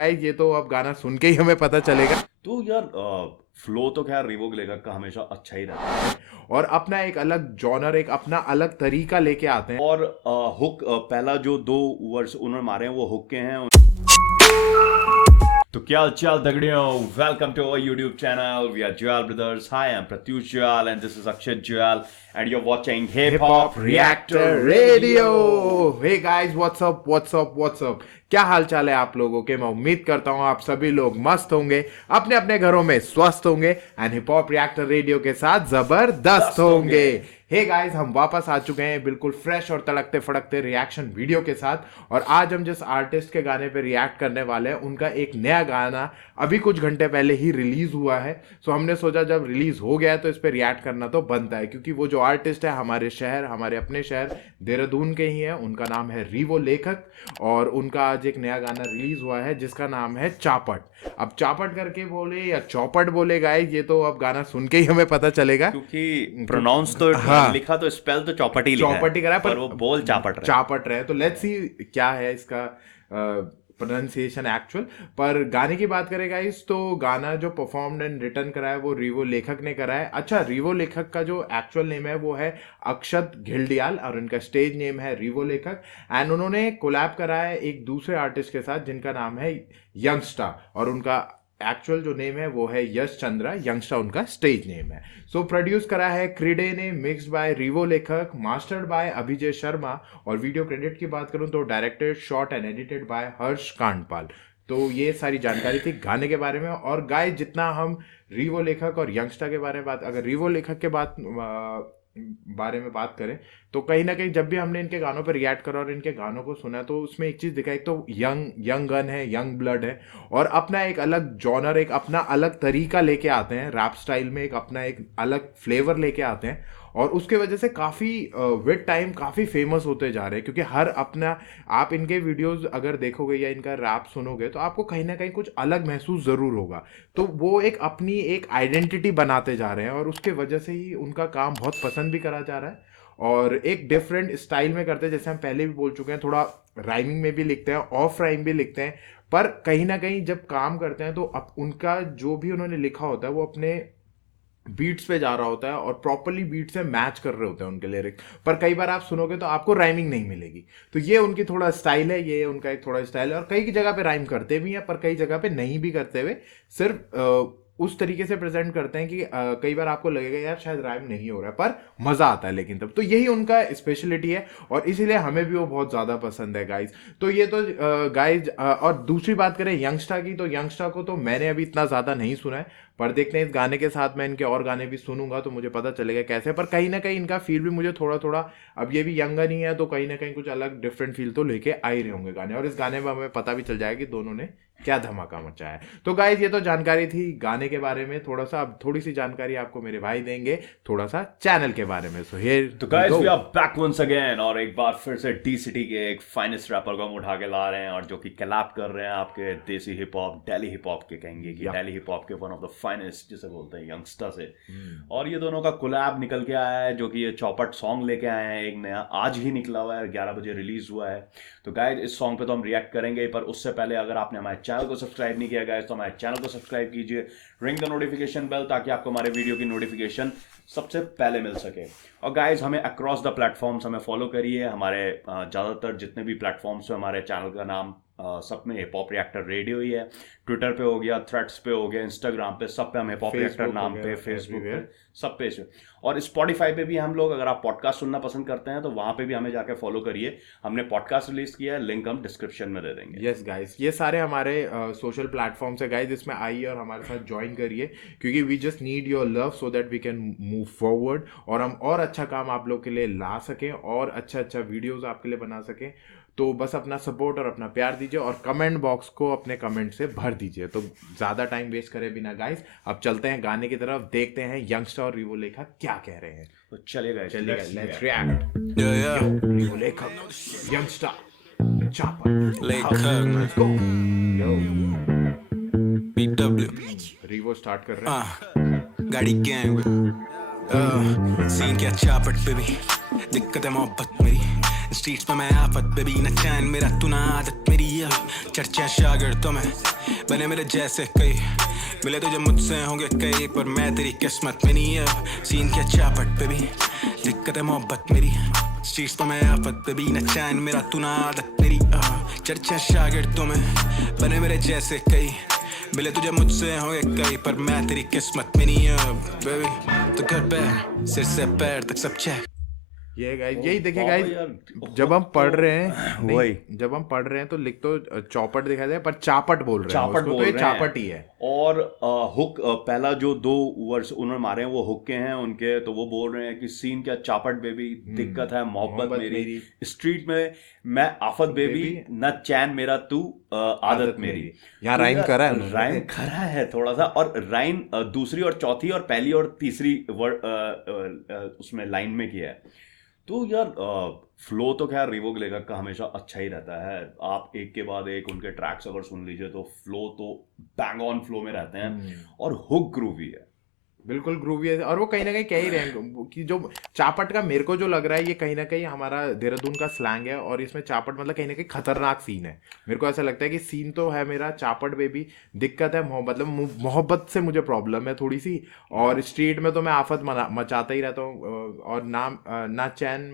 ये तो अब गाना सुन के ही हमें पता चलेगा। तो यार फ्लो तो खैर रिवोक लेखक का हमेशा अच्छा ही रहता है। और अपना एक अलग जॉनर, एक अपना अलग तरीका लेके आते हैं। और हुक पहला जो 2 वर्ड्स उन्होंने मारे हैं वो हुक के हैं। तो क्या चाल दगड़ियों, welcome to our YouTube channel. We are Jwal brothers. Hi, I am Pratyush Jwal and this is Akshay Jwal and you are watching hip hop reactor radio. Hey guys, what's up. क्या हाल चाल है आप लोगों के? मैं उम्मीद करता हूँ आप सभी लोग मस्त होंगे, अपने अपने घरों में स्वस्थ होंगे and hip hop reactor radio के साथ जबरदस्त होंगे। हे गाइस, हम वापस आ चुके हैं बिल्कुल फ्रेश और तड़कते फड़कते रिएक्शन वीडियो के साथ। और आज हम जिस आर्टिस्ट के गाने पे रिएक्ट करने वाले हैं, उनका एक नया गाना अभी कुछ घंटे पहले ही रिलीज हुआ है। सो हमने सोचा जब रिलीज हो गया है तो इस पे रिएक्ट करना तो बनता है, क्योंकि वो जो आर्टिस्ट है हमारे शहर, हमारे अपने शहर देहरादून के ही है। उनका नाम है रीवो लेखक और उनका आज एक नया गाना रिलीज हुआ है जिसका नाम है चापट। अब चापट करके बोले या चौपट बोले गाइस, ये तो अब गाना सुन के ही हमें पता चलेगा, क्योंकि प्रोनाउंस तो लिखा तो स्पेल तो चौपट ही लिखा है, चौपट ही करा है, पर वो बोल चापट रहे। तो लेट्स सी क्या है इसका प्रोनाउंसिएशन एक्चुअल। पर गाने की बात करें गाइस, तो गाना जो परफॉर्म्ड एंड रिटर्न करा है वो रीवो लेखक ने करा है। अच्छा, रीवो लेखक का जो एक्चुअल नेम है वो है अक्षत घिल्डियाल और उनका स्टेज नेम है रीवो लेखक। एंड उन्होंने कोलैब करा है एक दूसरे आर्टिस्ट के साथ जिनका नाम है यंगस्टा, और उनका एक्चुअल जो नेम है वो है यश चंद्रा। यंगस्टा उनका स्टेज नेम है। सो प्रोड्यूस करा है क्रीडे ने, mixed by Revo Lekhak, mastered by Abhijay Sharma. और वीडियो क्रेडिट की बात करूं तो directed, shot and edited by Harsh Kandpal. तो ये सारी जानकारी थी गाने के बारे में। और गाइस, जितना हम रीवो लेखक और यंगस्टा के बारे में अगर रीवो लेखक के बारे में बात करें तो कहीं ना कहीं जब भी हमने इनके गानों पर रिएक्ट करा और इनके गानों को सुना तो उसमें एक चीज़ दिखाई, तो यंग गन है, यंग ब्लड है और अपना एक अलग जॉनर, एक अपना अलग तरीका लेके आते हैं रैप स्टाइल में, एक अपना एक अलग फ्लेवर लेके आते हैं। और उसके वजह से काफ़ी विद टाइम काफ़ी फेमस होते जा रहे हैं, क्योंकि हर अपना, आप इनके वीडियोस अगर देखोगे या इनका रैप सुनोगे तो आपको कहीं ना कहीं कुछ अलग महसूस ज़रूर होगा। तो वो एक अपनी एक आइडेंटिटी बनाते जा रहे हैं और उसके वजह से ही उनका काम बहुत पसंद भी करा जा रहा है और एक डिफरेंट स्टाइल में करते हैं। जैसे हम पहले भी बोल चुके हैं, थोड़ा राइमिंग में भी लिखते हैं, ऑफ राइम भी लिखते हैं, पर कहीं ना कहीं जब काम करते हैं तो अब उनका जो भी उन्होंने लिखा होता है वो अपने बीट्स पे जा रहा होता है और प्रॉपरली बीट से मैच कर रहे होते हैं उनके लिरिक्स। पर कई बार आप सुनोगे तो आपको राइमिंग नहीं मिलेगी। तो ये उनकी थोड़ा स्टाइल है, ये उनका एक थोड़ा स्टाइल है। और कई जगह पे राइम करते भी हैं पर कई जगह पे नहीं भी करते हुए सिर्फ उस तरीके से प्रेजेंट करते हैं कि कई बार आपको लगेगा यार शायद राइम नहीं हो रहा है पर मज़ा आता है। लेकिन तब तो यही उनका स्पेशलिटी है और इसीलिए हमें भी वो बहुत ज़्यादा पसंद है गाइज। तो ये तो गाइज, और दूसरी बात करें यंगस्टा की, तो यंगस्टा को तो मैंने अभी इतना ज़्यादा नहीं सुना है, पर देखते हैं इस गाने के साथ मैं इनके और गाने भी सुनूंगा तो मुझे पता चलेगा कैसे। पर कहीं ना कहीं इनका फील भी मुझे थोड़ा थोड़ा, अब ये भी यंगर ही है तो कहीं ना कहीं कुछ अलग डिफरेंट फील तो लेके आ ही रहे होंगे गाने। और इस गाने में हमें पता भी चल जाएगा कि दोनों ने क्या धमाका मचाया है। तो गाइज, ये तो जानकारी थी गाने के बारे में। थोड़ा सा अब थोड़ी सी जानकारी आपको मेरे भाई देंगे थोड़ा सा चैनल के बारे में। सो हियर तो guys, we are back once again और एक बार फिर से डी सिटी के एक फाइनेस्ट रैपर को हम उठा के ला रहे हैं और जो कि कोलैब कर रहे हैं आपके देसी hip hop, Delhi hip hop के, कहेंगे कि दिल्ली हिप हॉप के वन ऑफ द फाइनेस्ट जिसे बोलते हैं यंगस्टर से। और ये दोनों का कोलैब निकल के आया है, जो कि ये चौपट सॉन्ग लेके आए हैं एक नया, आज ही निकला हुआ है, 11 बजे रिलीज हुआ है। तो गाइस, इस सॉन्ग पे तो हम रिएक्ट करेंगे, पर उससे पहले अगर आपने हमारे चैनल को सब्सक्राइब नहीं किया गाइस तो हमारे चैनल को सब्सक्राइब कीजिए, रिंग द नोटिफिकेशन बेल, ताकि आपको हमारे वीडियो की नोटिफिकेशन सबसे पहले मिल सके। और गाइस, हमें अक्रॉस द प्लेटफॉर्म्स हमें फॉलो करिए। हमारे ज़्यादातर जितने भी प्लेटफॉर्म्स पे हमारे चैनल का नाम सब में हिप हॉप रिएक्टर रेडियो ही है। ट्विटर पे हो गया, थ्रेड्स पे हो गया, इंस्टाग्राम पे, सब पे हम हिप हॉप रिएक्टर नाम पे, फेसबुक पे, सब पे। और स्पॉटिफाई पे भी हम लोग, अगर आप पॉडकास्ट सुनना पसंद करते हैं तो वहां पे भी हमें जाके फॉलो करिए। हमने पॉडकास्ट रिलीज किया है, लिंक हम डिस्क्रिप्शन में दे देंगे। यस गाइस, ये सारे हमारे सोशल प्लेटफॉर्म्स है गाइस, इसमें आइए और हमारे साथ ज्वाइन करिए, क्योंकि we just need your love so that we can move forward और हम और अच्छा काम आप लोग के लिए ला सकें और अच्छा वीडियोस आपके लिए बना सकें। तो बस अपना सपोर्ट और अपना प्यार दीजिए और कमेंट बॉक्स को अपने कमेंट से भर दीजिए। तो ज़्यादा टाइम वेस्ट करे बिना गाइस, अब चलते हैं गाने की तरफ, देखते हैं यंगस्टर और रीवो लेखक क्या कह रहे हैं। तो चलिएगा, let's react. Revo Lekhak, youngster, चापट, लेट्स गो। रीवो स्टार्ट कर रहे हैं। गाड़ी गैंग सीन क्या चापट पे भी दिक्कत है मोहब्बत मेरी, स्ट्रीट्स पे मैं आफत बेबी न चैन मेरा तू ना आदत मेरी चर्चा शागिर्दों में बने मेरे जैसे कई मिले तुझे मुझसे होंगे कई पर मैं तेरी किस्मत में नहीं सीन क्या चापट बेबी दिक्कत है मोहब्बत मेरी स्ट्रीट्स पे मैं आफत बेबी न चैन मेरा तू ना आदत मेरी चर्चा शागिर्दों में बने मेरे जैसे कई मिले तुझे मुझसे होंगे कई पर मैं तेरी किस्मत में नहीं बेबी तो घर पे सिर से पैर तक सब चेक ये गाइस यही देखिए बाबा गाइस यार, जब हम पढ़ रहे हैं वही। नहीं, जब हम पढ़ रहे हैं तो लिख तो चौपट दिखाई दे पर चापट बोल रहे हैं चापट उसको, बोल तो ये रहे हैं। चापट ही है। और हुक पहला जो 2 वर्ड्स उन्होंने मारे हैं वो हुक के हैं उनके, तो वो बोल रहे हैं कि सीन क्या चापट बेबी दिक्कत है मोहब्बत मेरी स्ट्रीट में मैं आफत बेबी न चैन मेरा तू आदत मेरी। यहाँ तो राइम यार, करा है उन्होंने। राइम करा है थोड़ा सा, और राइम दूसरी और चौथी और पहली और तीसरी वर्ड उसमें लाइन में किया है। तो यार फ्लो तो खैर रिवोक लेखक का हमेशा अच्छा ही रहता है। आप एक के बाद एक उनके ट्रैक्स अगर सुन लीजिए तो फ्लो तो बैंग ऑन फ्लो में रहते हैं और हुक ग्रूवी है, बिल्कुल ग्रूवी है। और वो कहीं ना कहीं कह ही रहे हैं कि जो चापट का मेरे को जो लग रहा है ये कहीं ना कहीं हमारा देहरादून का स्लैंग है, और इसमें चापट मतलब कहीं ना कहीं खतरनाक सीन है। मेरे को ऐसा लगता है कि सीन तो है मेरा चापट बेबी, दिक्कत है मतलब मोहब्बत से मुझे प्रॉब्लम है थोड़ी सी, और स्ट्रीट में तो मैं आफत मचाता ही रहता हूँ, और ना चैन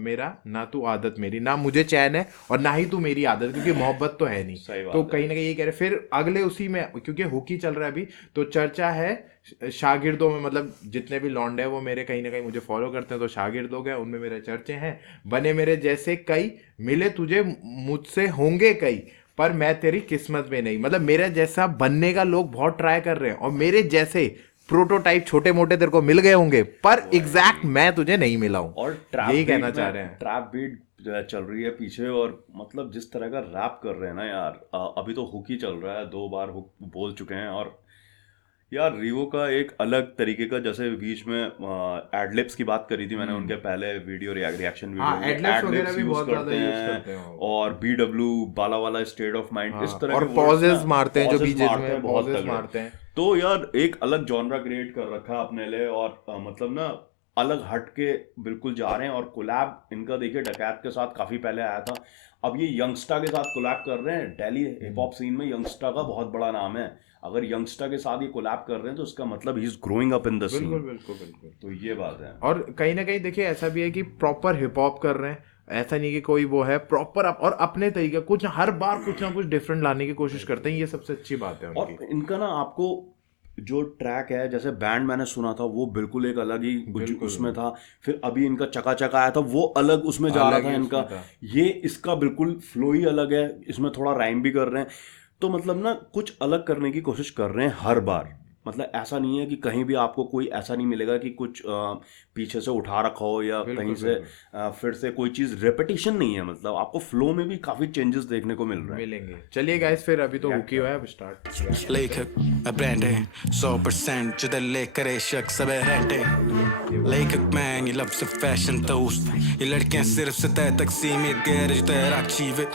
मेरा ना तू आदत मेरी, ना मुझे चैन है और ना ही तू मेरी आदत, क्योंकि मोहब्बत तो है नहीं। सही बात तो है। कहीं ना कहीं ये कह रहे फिर अगले उसी में, क्योंकि हुक ही चल रहा है अभी, तो चर्चा है शागिर्दों में, मतलब जितने भी लौंडे हैं वो मेरे कहीं ना कहीं मुझे फॉलो करते हैं तो शागिर्द लोग हैं, उनमें मेरे चर्चे हैं। बने मेरे जैसे कई मिले तुझे मुझसे होंगे कई पर मैं तेरी किस्मत में नहीं, मतलब मेरे जैसा बनने का लोग बहुत ट्राई कर रहे हैं और मेरे जैसे प्रोटोटाइप छोटे मोटे तेरे को मिल गए होंगे पर एग्जैक्ट मैं तुझे नहीं मिला हूँ। और ट्रैप यही बीट कहना में चाह रहे हैं। ट्रैप बीट चल रही है पीछे, और मतलब जिस तरह का रैप कर रहे हैं ना यार, अभी तो हुक ही चल रहा है, 2 बार हुक बोल चुके हैं। और यार रिवो का एक अलग तरीके का, जैसे बीच में एडलिप्स की बात करी थी मैंने उनके पहले वीडियो रिएक्शन हाँ, वीडियो में, एडलिप्स वगैरह एडलिप्स भी यूज बहुत ज्यादा करते यूज हैं, करते हैं वो। और BW बाला वाला स्टेट ऑफ माइंड, इस हाँ, तरह और के वर्ड्स पॉजेस ना, मारते हैं जो पॉजेस बीजेस मारते में हैं बहुत पॉजेस तगड़े। मारते हैं। तो यार एक अलग जॉनरा क्रिएट कर रखा है अपने लिए, और मतलब ना अलग हट के बिल्कुल जा रहे हैं। और कोलैब इनका देखिए डकैत के साथ काफी पहले आया था, अब ये यंगस्टा के साथ कोलैब कर रहे हैं। दिल्ली हिप हॉप सीन में यंगस्टा का बहुत बड़ा नाम है, अगर यंगस्टा के साथ ये कोलैब कर रहे हैं तो इसका मतलब he is growing up in the scene. बिल्कुल बिल्कुल बिल्कुल। तो ये बात है। और कहीं ना कहीं देखिए ऐसा भी है कि प्रॉपर हिप हॉप कर रहे हैं, ऐसा नहीं कि कोई वो है प्रॉपर और अपने तरीके कुछ हर बार कुछ ना कुछ डिफरेंट लाने की कोशिश करते हैं, ये सबसे अच्छी बात है और उनकी। इनका ना आपको जो ट्रैक है, जैसे बैंड मैंने सुना था वो बिल्कुल एक अलग ही बिल्कुल। उसमें था, फिर अभी इनका चका चका आया था वो अलग उसमें जा रहा अलग था ही इनका, उसमें था। ये इसका बिल्कुल फ्लो ही अलग है, इसमें थोड़ा राइम भी कर रहे हैं। तो मतलब ना कुछ अलग करने की कोशिश कर रहे हैं हर बार, मतलब ऐसा नहीं है कि कहीं भी आपको कोई ऐसा नहीं मिलेगा कि कुछ पीछे से उठा रखा हो या बिल्कुल कहीं से फिर से कोई चीज़ रेपिटेशन नहीं है, मतलब आपको फ्लो में भी काफ़ी चेंजेस देखने को मिल रहे हैं। मिलेंगे। चलिए गाइस फिर अभी तो हुकी हुआ है, अब स्टार्ट। लेखक ब्रांड है 100% जिधर लेकर शक सब रहते लेखक मैं ये लब से फैशन दोस्त ये लड़कियां सिर्फ सतह तक सीमित गैरेज तैराक चीवे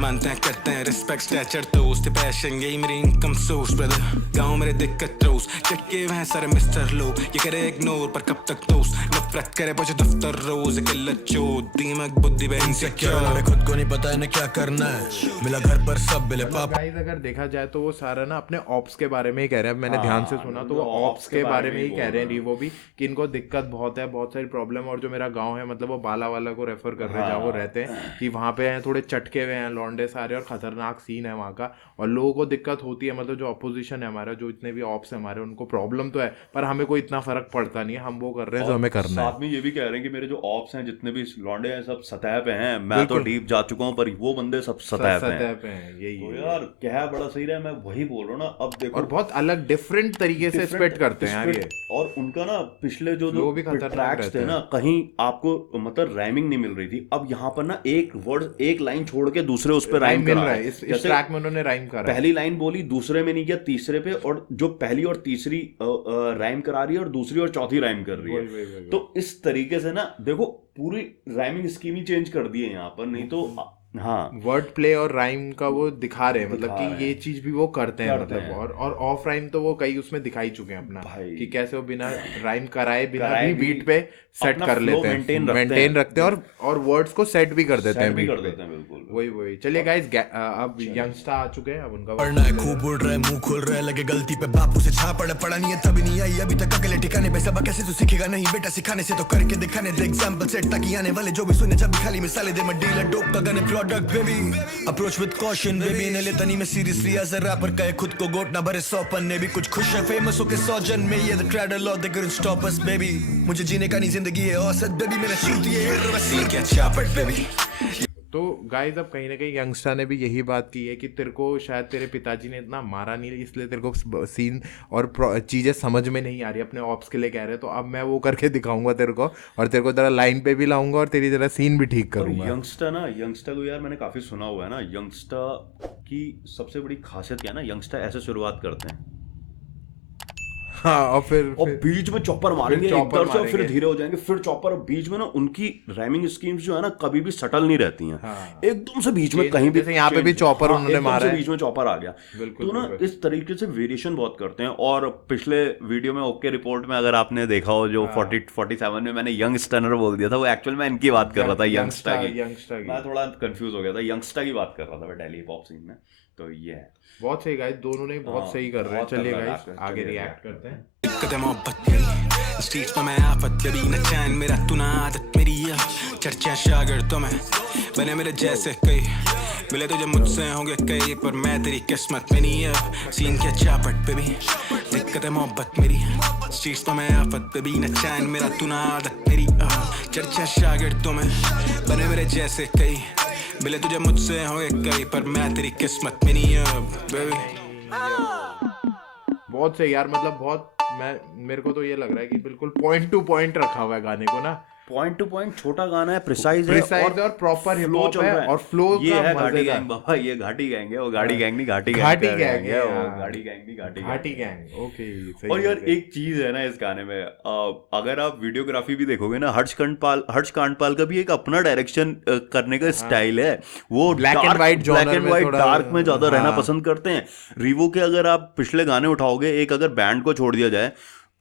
मानते हैं करते हैं रिस्पेक्ट स्टैचर दोस्त पैशन यही मेरी इनकम सोर्स ब्रदर गाँव मेरे दिक्कत रोज चक्के वह सारे मिस्टर लोग ये करे इग्नोर पर कब तक दोस्त नफरत करे बचे दफ्तर रोज किल्लत जो दिमाग बुद्धि बहन से क्या खुद को नहीं पता इन्हें क्या करना है मिला घर पर सब मिले पापा। गाइस अगर देखा जाए तो वो सारा ना अपने ऑप्स के बारे में ही कह रहे हैं, मैंने ध्यान से सुना तो वो ऑप्स के बारे में ही कह रहे हैं वो भी, कि इनको दिक्कत बहुत है, बहुत सारी प्रॉब्लम। और जो मेरा गांव है मतलब वो बाला वाला को रेफर कर रहे हैं जहाँ वो रहते हैं, कि वहाँ पे हैं थोड़े चटके हुए हैं लौंडे सारे और खतरनाक सीन है वहाँ का, और लोगों को दिक्कत होती है। मतलब जो अपोजिशन है हमारा, जो इतने भी ऑप्स है हमारे, उनको प्रॉब्लम तो है पर हमें कोई इतना फर्क पड़ता नहीं है, हम वो कर रहे हैं जो हमें करना है। साथ में ये भी कह रहे हैं कि मेरे जो ऑप्स हैं जितने भी लौंडे हैं सब सतह पे हैं, मैं तो डीप जा चुका हूँ पर वो बंदे सब सतह पे हैं। यही तो है। यार क्या बड़ा सही रहा है, मैं वही बोल रहा हूँ ना। अब देखो और बहुत अलग डिफरेंट तरीके से स्पेट करते हैं यार ये, और उनका ना पिछले जो Flow भी खतरनाक ट्रैक्स रहते थे हैं। ना, कहीं आपको मतलब राइमिंग नहीं मिल रही थी, अब यहाँ पर ना एक वर्ड एक लाइन छोड़ के दूसरे उस पर राइम राइम मिल करा रहा है। है इस जैसे ट्रैक में उन्होंने राइम करा है। पहली लाइन बोली, दूसरे में नहीं किया, तीसरे पे, और जो पहली और तीसरी राइम करा रही है और दूसरी और चौथी राइम कर रही है। तो इस तरीके से ना देखो पूरी राइमिंग स्कीम ही चेंज कर दी है यहाँ पर, नहीं तो हाँ वर्ड प्ले और राइम का वो दिखा रहे हैं, मतलब कि ये चीज भी वो करते हैं, करते मतलब हैं। और ऑफ राइम तो वो कई उसमें दिखा ही चुके हैं अपना, भाई। कि कैसे वो बिना राइम कराए बिना कराए भी भी बीट पे सेट अपना कर flow लेते हैं, मेंटेन रखते हैं और वर्ड्स को सेट भी कर देते हैं भी beat कर पे। देते हैं बिल्कुल। वही चलिए गाइस, अब यंगस्टर आ चुके हैं, अब उनका पढ़ना है, खूब उड़ रहा है, मुंह खोल रहा है, लगे गलती पे बापू से छाप पड़ा नहीं है, तभी नहीं आई अभी तक अकेले ठिकाने पे, सबक कैसे तू सीखेगा नहीं बेटा, सिखाने से तो करके दिखाने दे, एग्जांपल सेट ताकि आने वाले जो भी सुने जब भी खाली मिसालें दे, मैं डीलर डोप का gun product baby, approach with caution baby, ने लेता नहीं मैं सीरियसली एज अ रैपर, कहे खुद को गोट ना भरे 100 पन्ने भी, कुछ खुश है फेमस होके 100 जन में, ये द ट्रेडल और दे couldn't stop us baby, मुझे जीने का नहीं जिंदगी है औसत बेबी, मेरा शूट ये है वसील क्या चापट बेबी। तो गाइस अब कहीं ना कहीं यंगस्टर ने भी यही बात की है कि तेरे को शायद तेरे पिताजी ने इतना मारा नहीं, इसलिए तेरे को सीन और चीज़ें समझ में नहीं आ रही, अपने ऑप्स के लिए कह रहे, तो अब मैं वो करके दिखाऊंगा तेरे को, और तेरे को जरा लाइन पे भी लाऊंगा और तेरी जरा सीन भी ठीक करूंगा। यंगस्टर को यार मैंने काफी सुना हुआ है ना, यंगस्टर की सबसे बड़ी खासियत क्या है ना, यंगस्टर ऐसे शुरुआत करते हैं हाँ, और फिर बीच में चॉपर मारेंगे चॉपर एकदम से, और फिर मारेंगे। धीरे हो जाएंगे, फिर चॉपर, और बीच में ना उनकी राइमिंग स्कीम्स जो है ना कभी भी सटल नहीं रहती हैं, हाँ। एकदम से बीच में कहीं भी, जैसे यहाँ पे भी चॉपर उन्होंने एकदम मारा से है। बीच में चॉपर आ गया, बिल्कुल, तो ना बिल्कुल। इस तरीके से वेरिएशन बहुत करते हैं। और पिछले वीडियो में ओके रिपोर्ट में अगर आपने देखा हो, जो 47 में मैंने यंग स्टनर बोल दिया था, वो एक्चुअल में इनकी बात कर रहा था, यंगस्टर की। मैं थोड़ा कंफ्यूज हो गया था, यंगस्टर की बात कर रहा था मैं दिल्ली हिप हॉप सीन में। तो ये है बहुत सही गाइस, दोनों ने बहुत सही कर रहे हैं। बहुत चलिए कर रहा है, गाइस आगे रिएक्ट करते हैं। दिक्कत है मोहब्बत मेरी, स्ट्रीट्स पे मैं आफत बेबी, न चैन मेरा तू ना आदत मेरी, चर्चा शागिर्दों में बने मेरे जैसे कई, मिले तुझे मुझसे होंगे कई, पर मैं तेरी किस्मत में नहीं है, सीन क्या चापट बेबी, दिक्कत है मोहब्बत मेरी, स्ट्रीट्स पे मैं आफत बेबी, न चैन मेरा तू ना आदत मेरी, चर्चा शागिर्दों में बने मेरे जैसे कई, मिले तुझे मुझसे होंगे कई, पर मैं तेरी किस्मत में नहीं है बेबी। बहुत सही यार, मतलब बहुत, मेरे को तो ये लग रहा है कि बिल्कुल पॉइंट टू पॉइंट रखा हुआ है गाने को ना, पॉइंट टू पॉइंट, छोटा गाना है, प्रिसाइज है और प्रॉपर हिप फ्लो हॉप चल है, रहा है। और फ्लो ये का है घाटी मजेदार। गैंग बाबा, ये घाटी गैंग है, वो गाड़ी गैंग नहीं, घाटी घाटी गैंग गैंग है, है, वो हाँ। गाड़ी गैंग नहीं, घाटी घाटी गैंग, ओके सही। और यार एक चीज है ना इस गाने में, अगर आप वीडियोग्राफी भी देखोगे ना, हर्ष कांडपाल का भी एक अपना डायरेक्शन करने का स्टाइल है, वो ब्लैक एंड व्हाइट डार्क में ज्यादा रहना पसंद करते हैं। रीवो के अगर आप पिछले गाने उठाओगे, एक अगर बैंड को छोड़ दिया जाए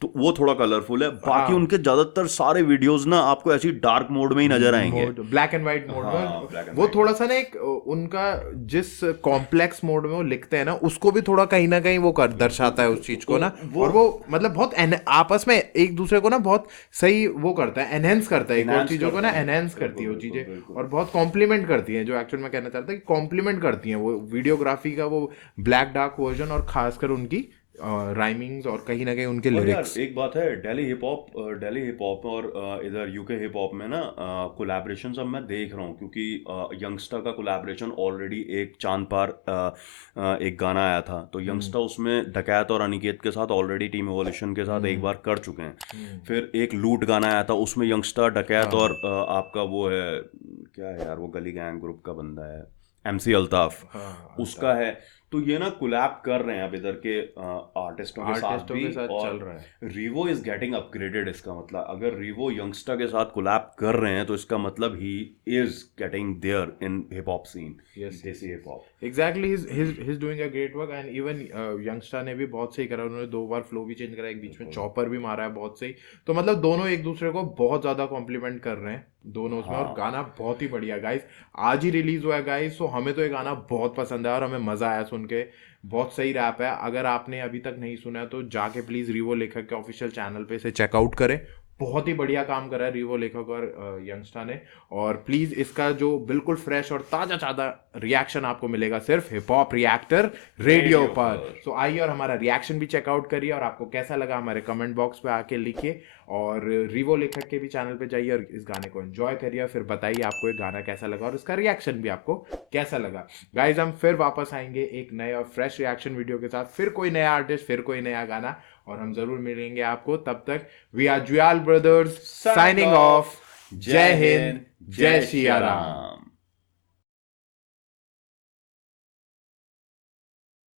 तो वो थोड़ा कलरफुल है, बाकी उनके ज्यादातर सारे वीडियोस ना आपको ऐसी डार्क मोड में ही नजर आएंगे, ब्लैक एंड व्हाइट मोड में। वो थोड़ा सा ना एक उनका जिस कॉम्प्लेक्स मोड में वो लिखते हैं ना, उसको भी थोड़ा कहीं ना कहीं वो कर दर्शाता है उस चीज को ना, और वो मतलब बहुत आपस में एक दूसरे को ना बहुत सही वो करता है, एनहेंस करता है, एक और चीजों को ना एनहेंस करती है वो चीजें, और बहुत कॉम्प्लीमेंट करती है, जो एक्चुअल में कहना चाहता है कि कॉम्प्लीमेंट करती है वो वीडियोग्राफी का, वो ब्लैक डार्क वर्जन, और खासकर उनकी राइमिंग्स और कहीं ना कहीं उनके लिरिक्स। एक बात है, दिल्ली हिप हॉप और इधर यूके हिप हॉप में ना कोलैबोरेशन अब मैं देख रहा हूँ, क्योंकि यंगस्टर का कोलैबोरेशन ऑलरेडी एक चांद पार एक गाना आया था, तो यंगस्टर उसमें डकैत और अनिकेत के साथ ऑलरेडी टीम इवोल्यूशन के साथ एक बार कर चुके हैं। फिर एक लूट गाना आया था, उसमें यंगस्टर, डकैत और आपका वो है क्या है यार, वो गली गैंग ग्रुप का बंदा है MC अल्ताफ, उसका है। तो ये ना कोलैब कर रहे हैं अब इधर के आर्टिस्टों के साथ भी, और चल रहा है। Revo is getting upgraded. इसका मतलब अगर रीवो यंगस्टर के साथ कोलैब कर रहे हैं तो इसका मतलब he is getting there in hip hop scene, desi hip hop. Exactly, he is doing a great work, and even youngster ने भी बहुत सही करा, उन्होंने 2 बार फ्लो भी चेंज करा, एक बीच में चॉपर भी मारा है, बहुत सही। तो मतलब दोनों एक दूसरे को बहुत ज्यादा कॉम्प्लीमेंट कर रहे हैं दोनों उसमें, और गाना बहुत ही बढ़िया गाइस, आज ही रिलीज हुआ है गाइस, तो हमें तो ये गाना बहुत पसंद है और हमें मजा आया सुन के, बहुत सही रैप है। अगर आपने अभी तक नहीं सुना है तो जाके प्लीज रीवो लेखक के ऑफिशियल चैनल पे इसे चेकआउट करें, बहुत ही बढ़िया काम करा है रीवो लेखक और यंगस्टर ने, और प्लीज इसका जो बिल्कुल फ्रेश और ताजा रिएक्शन आपको मिलेगा सिर्फ हिप हॉप रिएक्टर रेडियो पर। सो आइए और हमारा रिएक्शन भी चेकआउट करिए, और आपको कैसा लगा हमारे कमेंट बॉक्स पे आके लिखिए, और रीवो लेखक के भी चैनल पे जाइए और इस गाने को एंजॉय करिए, फिर बताइए आपको ये गाना कैसा लगा और इसका रिएक्शन भी आपको कैसा लगा। गाइज हम फिर वापस आएंगे एक नए और फ्रेश रिएक्शन वीडियो के साथ, फिर कोई नया आर्टिस्ट, फिर कोई नया गाना, और हम जरूर मिलेंगे आपको। तब तक we are Juyal brothers signing off. जय हिंद, जय श्री राम।